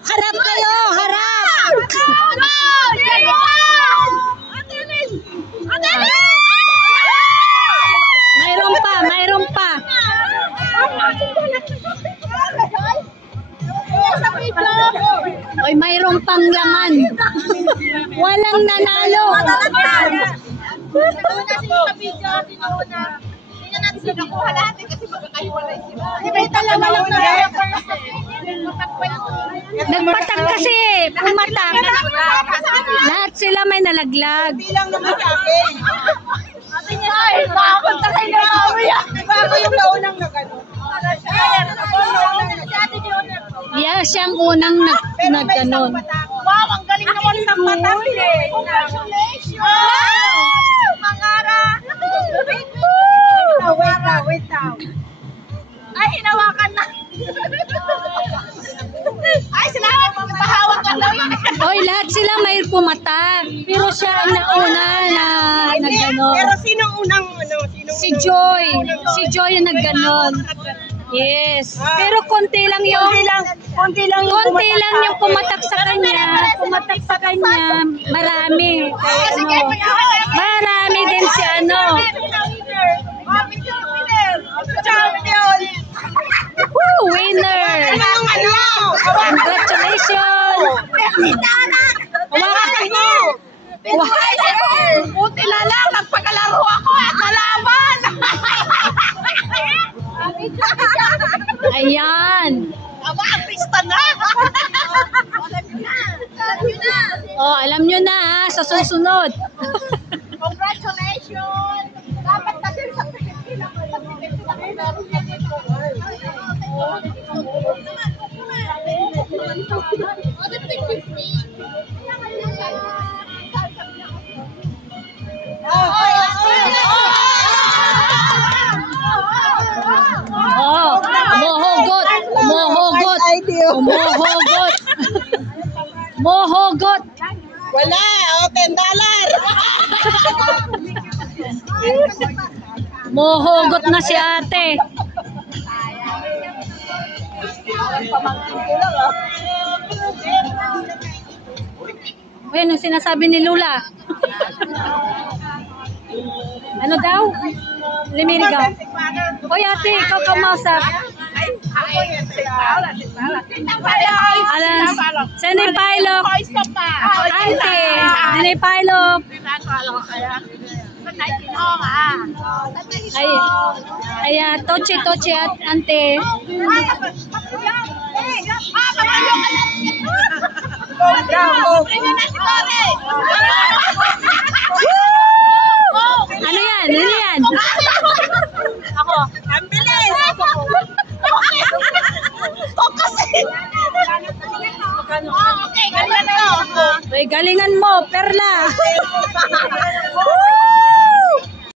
Harap kayo, harap. Mayroon pa, mayroon pa. Oy, mayroon pang laman. Walang nanalo. Nagpatak kasi, pumatak. Lahat sila may nalaglag. Hindi lang naman sa akin. Ay, nakapunta kayo na mamaya. Diba ako yung naunang na gano'n? Yeah, siyang unang nagganon. Wow, ang galing naman ng patak eh. Congratulations! Mangara! Wait now. Ay, hinawakan na. Ay, salamat. Pahawak ka daw yun. Oy, lahat sila may pumatak. Pero siya ang nauna na nagganon. Pero sinong unang, Si Joy. Si Joy ang nagganon. Yes. Pero konti lang yung pumatak sa kanya. Pumatak sa kanya. Marami. Marami din si ano. Woo, winner. Congratulations. Buti na lang, nagpakalaro ako at nalaman. Ayan. Aba, ang pista na. Oh, alam nyo na ha, sa susunod. Congratulations. Dapat kasi sa Oh, mohogot. Mohogot. Mohogot. Mohogot. Wala, $10. Mohogot na si ate. Ano sinasabi ni Lula? Ano daw? Limirigaw. Oy ate, ikaw kamasap. Alas, Sinipilok. Ante, Sinipilok. Ay, tochi at ante. Ano yan? Ano yan? Ako, ang bilis. Okay, galingan mo, perla.